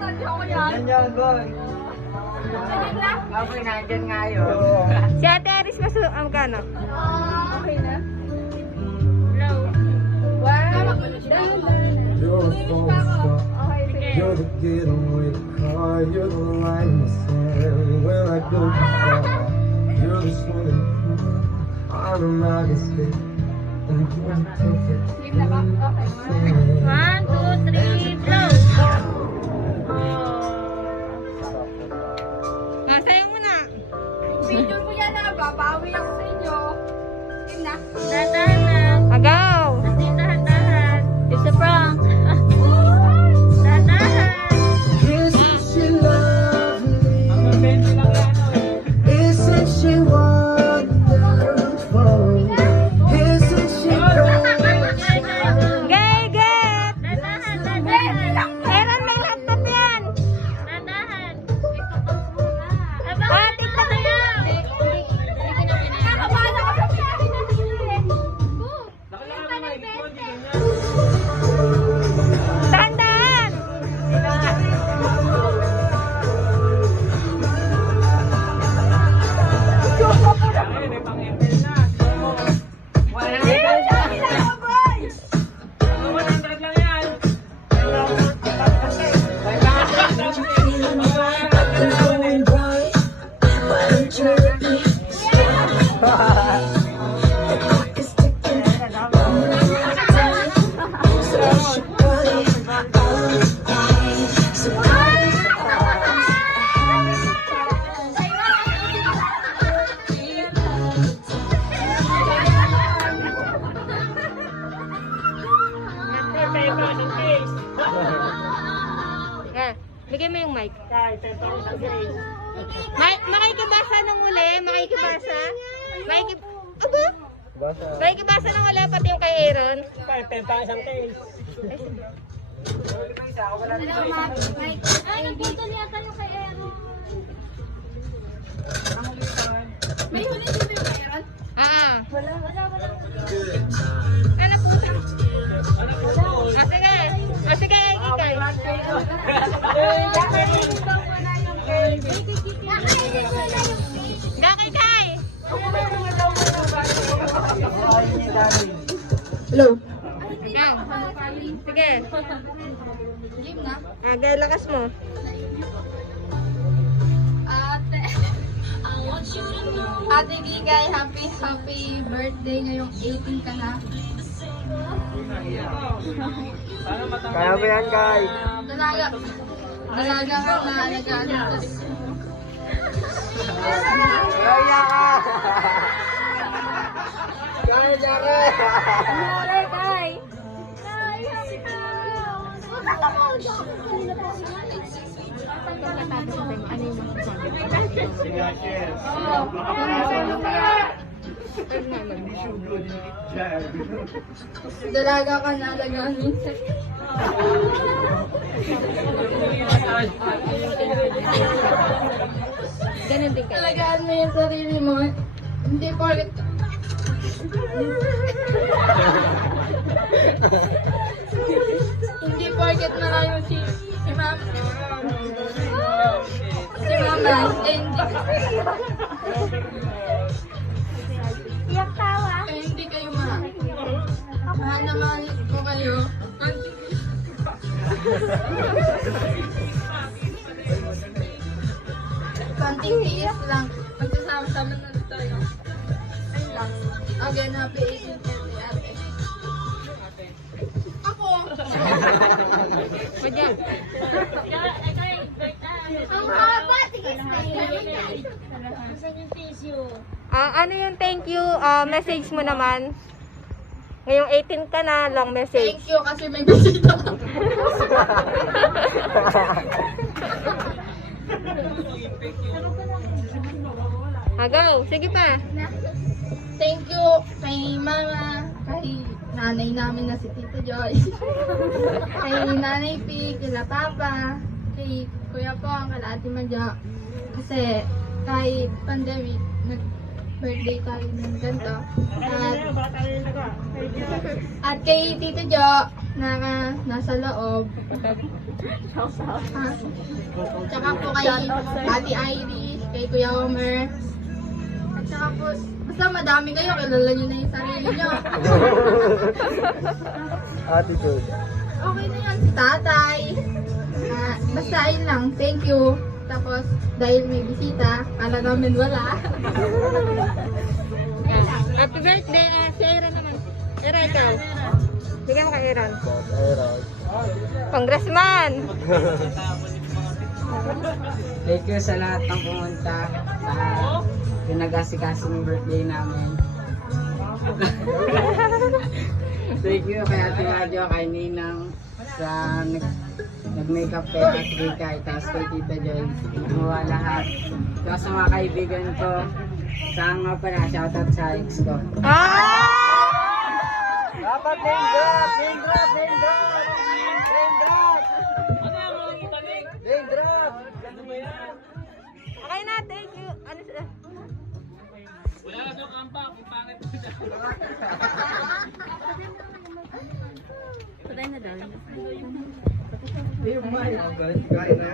Yan yan, boy. Okay, nandyan nga yun. Si Ate Aris, magkano? Okay na. Wow. You're the phone star. You're the getaway car. You're the line in the sand. Where I go too far. You're the swimming pool. I'm a magazine. And you take it. Game na ba? Okay. 1, 2, 3, blow! Sayo mo na. Video mo yan ha. Babawi ako sa inyo. Game na. Dahan-dahan lang. Agaw! Dahan-dahan. It's a prank. Dahan-dahan. Isn't she lovely? Isn't she wonderful? Isn't she Gay, get! Dahan-dahan. Meron, may laptop yan. Dahan-dahan. TikTok na yan. Nakabala ko sa pinagin na Dahan-dahan. going bright? Why don't you let me stay? The clock is ticking. So she put it on quiet. So Yeah. Bigyan mo yung mic. Makikibasa ng uli? Makikibasa? Aba? Makikibasa ng uli pati yung kay Aaron? Ay, nagpunta niya tayo kay Aaron. May huli din ba yung Aaron? Wala. Ano po? Sige. Sige, ikay. Gakay kay. hello. Yan. Sige. Game na. Gaya lakas mo. Ate Gigay, happy birthday ngayong 18 ka na. Kaya ba yan, guys? Dalaga ka na, nag-aalit ka. Kaya ka! Kaya ka! Mare, Kai! Dalaga ka na, alagaan mo. Ganun din kayo. Alagaan mo yung sarili mo. Hindi porket... Hindi porket malayo si ma'am. Si mama. Hindi. Iyak tawa. Hindi kayo mahal. Mahal na mahal ko kayo. Konting tiis lang. Magsasama-sama na tayo. Ayun lang. Again, happy 18th birthday, ate. Ako! Pwede. Ang haba! Sige, Ano yung thank you message mo naman? Ngayong 18 ka na, long message. Thank you kasi may bisita ka. Go. Sige pa. Thank you kay mama, kay nanay namin na si Tito Joy, kay nanay P, kila Papa, kay Kuya Pong, kala Ate Madja. Kasi kahit pandemic, nag-birthday tayo ng ganito. At kay Tito Jo, na nasa loob. Ha? Tsaka po kay Ate Iris, kay Kuya Homer. At tsaka po, basta madami kayo, kilala nyo na yung sarili nyo. Attitude. Okay na yan, si tatay. Basta ayun lang, thank you. Tapos, dahil may bisita, kala namin wala. Happy birthday, si Aaron naman. Aaron, ikaw. Bigyan mo kay Aaron. Congressman! Thank you sa lahat ng pumunta sa pinag-asikaso ng birthday namin. Thank you kay Ate Madjo, kay Ninang sa nag-makeup kay Ate Rika, tapos kay Tita Joy. Gumawa lahat. Tapos sa mga kaibigan ko, saan nga pala, shoutout sa ex ko. Dapat name drop! Name drop! Name drop! Name drop! Name drop! Okay na, thank you. Ano sila? Patay na daw. Kain na.